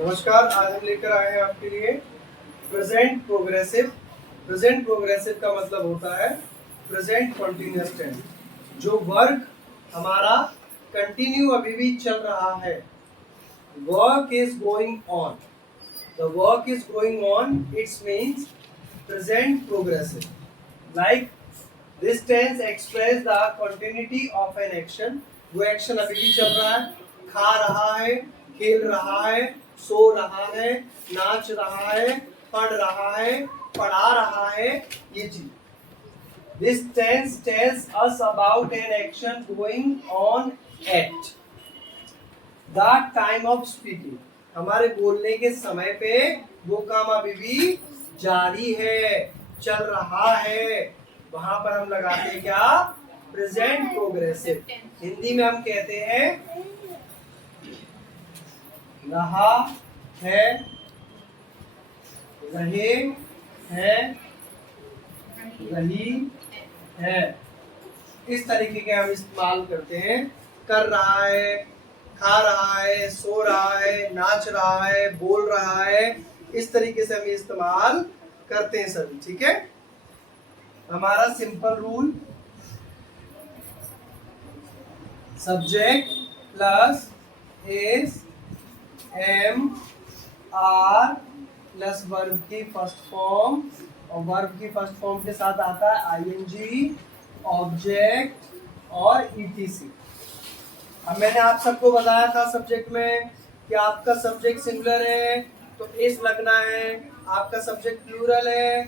नमस्कार। आज हम लेकर आए हैं आपके लिए प्रेजेंट प्रोग्रेसिव। प्रेजेंट प्रोग्रेसिव का मतलब होता है प्रेजेंट कंटिन्यूअस टेंस, जो वर्क हमारा कंटिन्यू अभी भी चल रहा है। Work is going on, the work is going on, it's means present progressive. Like this tense express the continuity of an action. वो एक्शन अभी भी चल रहा है, खा रहा है, खेल रहा है, सो रहा है, नाच रहा है, पढ़ रहा है, पढ़ा रहा है, ये चीज। This tense tells us about an action going on at the time of speaking. हमारे बोलने के समय पे वो काम अभी भी जारी है, चल रहा है। वहां पर हम लगाते हैं क्या? Present progressive. हिंदी में हम कहते हैं रहा है, रहे हैं, रही है। इस तरीके के हम इस्तेमाल करते हैं। कर रहा है, खा रहा है, सो रहा है, नाच रहा है, बोल रहा है, इस तरीके से हम इस्तेमाल करते हैं सभी। ठीक है। हमारा simple rule, subject plus is am are plus verb की फर्स्ट फॉर्म, और वर्ब की फर्स्ट फॉर्म के साथ आता है आईएनजी, ऑब्जेक्ट और ईटीसी। अब मैंने आप सबको बताया था सब्जेक्ट में कि आपका सब्जेक्ट सिंगुलर है तो एस लगना है, आपका सब्जेक्ट प्लूरल है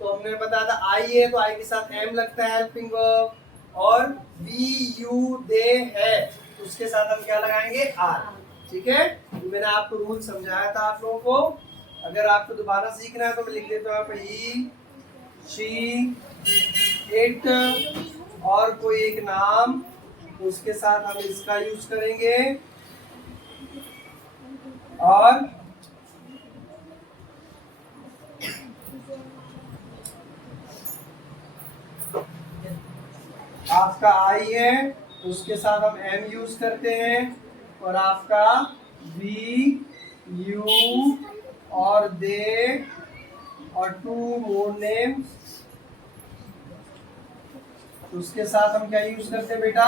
तो हमने बताया था आई है तो आई के साथ एम लगता है हेल्पिंग वर्ब, और वी यू दे है तो उसके साथ हम क्या लगाएंगे? आर। ठीक है। मैंने आपको रूल समझाया था आप लोगों को। अगर आपको दोबारा सीखना है तो मैं लिख देता हूँ यहाँ पे ही, शी, इट और कोई एक नाम, उसके साथ हम इसका यूज करेंगे। और आपका आई है तो उसके साथ हम एम यूज करते हैं, और आपका वी, यू और दे और टू मोर नेम्स, तो उसके साथ हम क्या यूज करते हैं बेटा?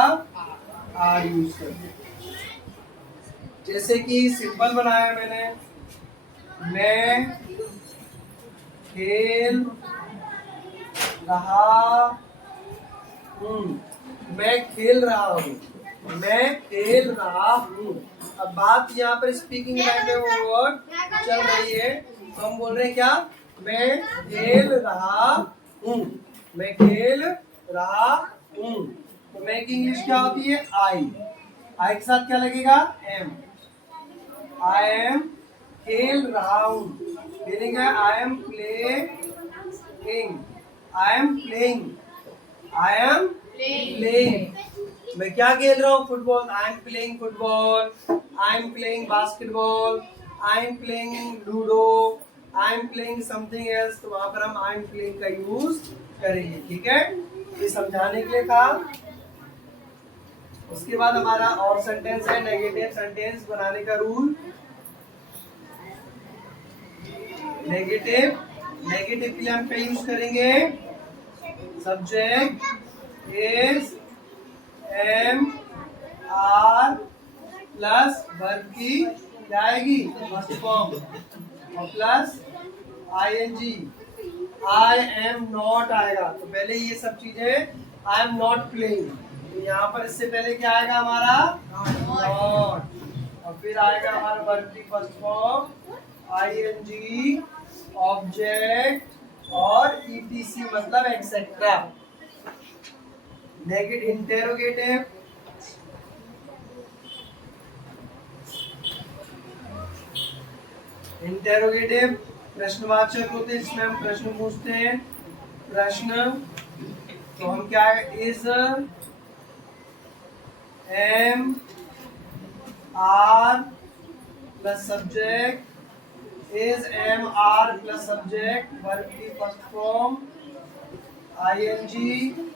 आर यूज करते हैं। जैसे कि सिंपल बनाया मैंने, मैं खेल रहा हूँ, मैं खेल रहा हूँ, मैं खेल रहा हूँ। अब बात यहाँ पर स्पीकिंग लाइन में वो वर्ड चल रही है तो हम बोल रहे हैं क्या? मैं खेल रहा हूँ, मैं खेल रहा हूँ। तो मैं की इंग्लिश क्या होती है? आई। आई के साथ क्या लगेगा? एम। आई एम खेल रहा हूँ, मीनिंग है I am playing, I am playing, I am playing. मैं क्या खेल रहा हूँ? Football. I am playing football, I am playing basketball, I am playing ludo, I am playing something else. तो वहां पर हम आई एम प्लेइंग का यूज करेंगे। ठीक है, ये समझाने के लिए था। उसके बाद हमारा और सेंटेंस है नेगेटिव सेंटेंस बनाने का रूल। नेगेटिव, नेगेटिव के लिए हम क्या यूज करेंगे? Subject is am are plus verb की क्या आएगी? फर्स्ट फॉर्म, और plus ING. I am not आएगा तो पहले ये सब चीजें आई एम नॉट प्लेइंग, तो यहाँ पर इससे पहले क्या आएगा हमारा? नॉट। और फिर आएगा हमारा वर्ब की फर्स्ट फॉर्म, आईएनजी, ऑब्जेक्ट और ईटीसी मतलब एक्सेट्रा। नेगेटिव इंटेरोगेटिव, इंटेरोगेटिव प्रश्नवाचक होते हैं, इसमें हम प्रश्न पूछते हैं। प्रश्न तो हम क्या है? Is am are plus subject, is am are plus subject, verb की फर्स्ट फॉर्म, आईएनजी,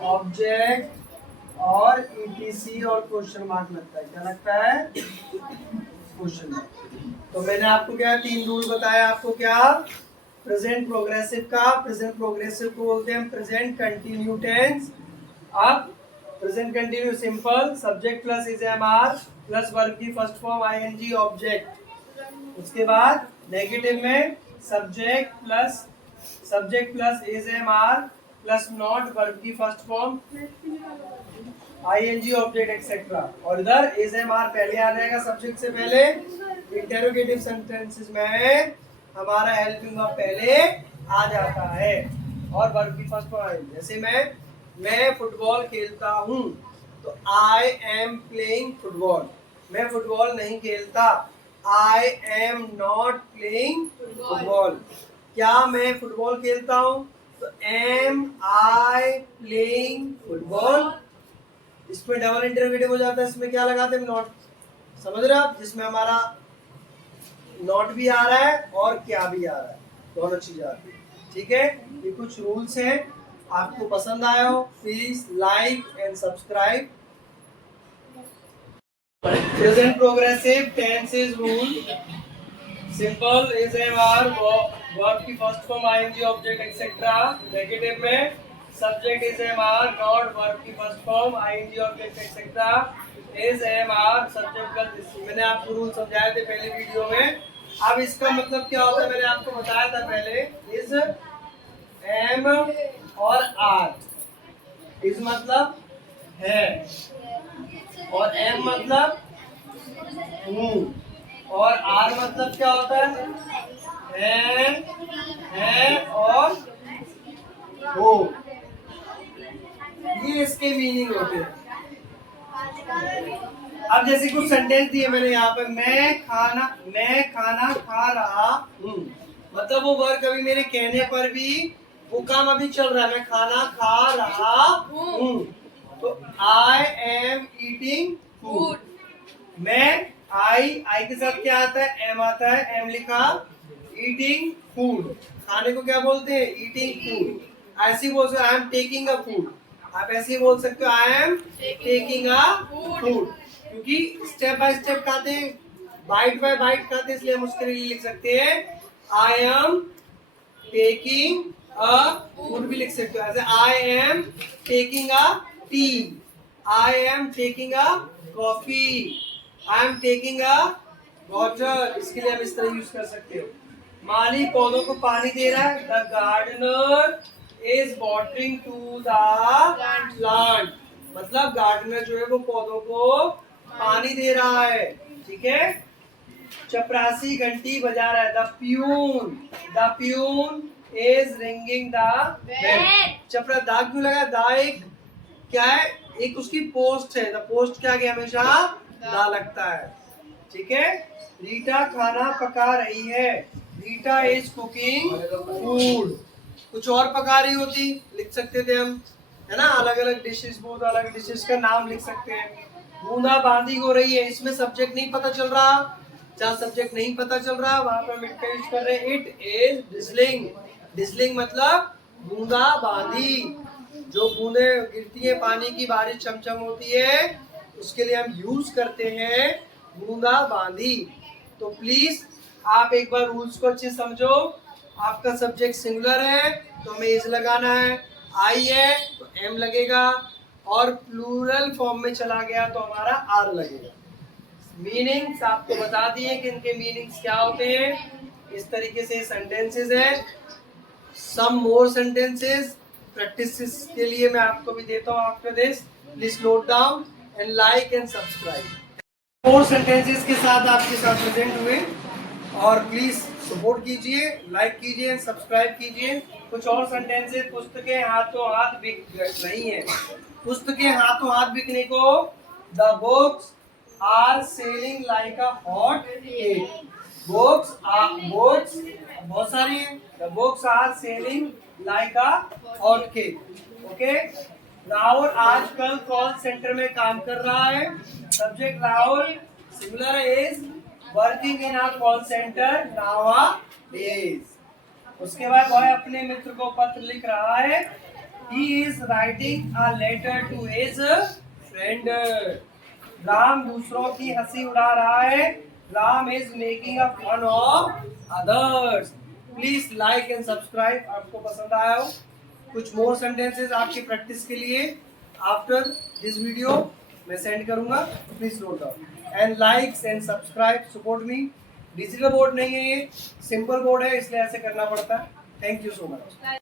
ऑब्जेक्ट और ईटीसी और क्वेश्चन मार्क लगता है। क्या लगता है? Question mark. तो मैंने आपको क्या 3 रूल बताया आपको क्या प्रेजेंट प्रोग्रेसिव का। प्रेजेंट प्रोग्रेसिव को बोलते हैं प्रेजेंट कंटिन्यू टेंस। अब present continue simple subject plus is am are plus verb की फर्स्ट फॉर्म आईएनजी ऑब्जेक्ट। उसके बाद नेगेटिव में subject plus is am are plus not verb की first form ING object etcetera. और इधर is am are पहले आ जाएगा subject से पहले। इंटेरोगेटिव सेंटेंसेस में हमारा हेल्पिंग वर्ब पहले आ जाता है और वर्ब की फर्स्ट फॉर्म। जैसे मैं फुटबॉल खेलता हूँ तो आई एम प्लेइंग फुटबॉल। मैं फुटबॉल नहीं खेलता, आई एम नॉट प्लेइंग फुटबॉल। क्या मैं फुटबॉल खेलता हूँ तो एम आई प्लेइंग फुटबॉल। इसमें डबल इंटरोगेटिव हो जाता है, इसमें क्या लगाते हैं नॉट। समझ रहे हो आप, जिसमें हमारा नॉट भी आ रहा है और क्या भी आ रहा है, दोनों चीज आती है। ठीक है, ये कुछ रूल्स हैं, आपको पसंद आया हो please like and subscribe. Present progressive tenses rule simple is am are verb की first form ING object etcetera. Negative में subject is am are not verb की first form ING object etcetera. Is am are subject plus. मैंने आपको rule समझाए थे पहले video में। अब इसका मतलब क्या होता है मैंने आपको बताया था पहले। इज एम और आर। इज मतलब है और एम मतलब हूँ और आर मतलब क्या होता है और हो। ये इसके मीनिंग होते हैं। अब जैसे कुछ सेंटेंस दिए मैंने यहाँ पे, मैं खाना खा रहा हूँ, मतलब वो वर्ब अभी मेरे कहने पर भी वो काम अभी चल रहा है, मैं खाना खा रहा हूँ। तो आई एम ईटिंग फूड। मैं आई के साथ क्या आता है एम आता है, एम लिखा। ईटिंग फूड, खाने को क्या बोलते हैं ईटिंग फूड। ऐसे बोल सकते I am taking a food. आप ऐसे ही बोल सकते हो I am taking a food, क्योंकि स्टेप बाय स्टेप खाते हैं, बाइट बाय बाइट खाते हैं, इसलिए हम उसके लिए लिख सकते हैं I am taking a food भी लिख सकते हो। ऐसे I am taking a T, I am taking a coffee, I am taking a water. इसके लिए हम इस तरह यूज कर सकते हो। माली पौधों को पानी दे रहा है, the gardener is watering to the plant. मतलब गार्डनर जो है वो पौधों को पानी दे रहा है। ठीक है, चपरासी घंटी बजा रहा है, the peon is ringing the bell. चपरा दाग क्यों लगा, दा एक क्या है, एक उसकी पोस्ट है, द पोस्ट क्या आगे हमेशा दा लगता है। ठीक है, रीटा खाना पका रही है, रीटा इज कुकिंग फूड। कुछ और पका रही होती लिख सकते थे हम, है ना, अलग अलग डिशेस, बहुत अलग डिशेस का नाम लिख सकते हैं। बूंदा बांदी हो रही है, इसमें सब्जेक्ट नहीं पता चल रहा, जहाँ सब्जेक्ट नहीं पता चल रहा वहां पर हम इट का यूज कर रहे हैं। It is drizzling. ड्रिजलिंग मतलब बूंदा बांदी, जो बूंदे गिरती है पानी की, बारिश चमचम होती है, उसके लिए हम यूज करते हैं बूंदा बांदी। तो प्लीज आप एक बार रूल्स को अच्छे समझो। आपका सब्जेक्ट सिंगुलर है तो हमें इज लगाना है, आई है तो एम लगेगा, और प्लूरल फॉर्म में चला गया तो हमारा आर लगेगा। मीनिंग्स आपको बता दिए कि इनके मीनिंग्स क्या होते हैं। इस तरीके से सेंटेंसेस है। सम मोर सेंटेंसेस प्रैक्टिस के लिए मैं आपको भी देता हूँ after this. Please note down and like and subscribe. 4 sentences के साथ आपके साथ प्रेजेंट हुए, और प्लीज सपोर्ट कीजिए, लाइक कीजिए, सब्सक्राइब कीजिए। कुछ और सेंटेंसेस, पुस्तकें हाथों हाथ बिक रही हैं, पुस्तकें हाथों हाथ बिकने को, the books are selling like a hot cake. Books बहुत सारी हैं, the books are selling like a hot cake. Okay, Rahul आजकल कॉल सेंटर में काम कर रहा है, subject Rahul singular is working in a call centre nowadays. उसके बाद वह अपने मित्र को पत्र लिख रहा है, he is writing a letter to his friend। Ram दूसरों की हंसी उड़ा रहा है, Ram is making a fun of others. Please like and subscribe. आपको पसंद आया हो? कुछ more sentences आपकी प्रैक्टिस के लिए आफ्टर दिस वीडियो मैं सेंड करूंगा. Please note down and likes and subscribe. Support me. Digital board नहीं है ये, सिंपल बोर्ड है, इसलिए ऐसे करना पड़ता है. Thank you so much.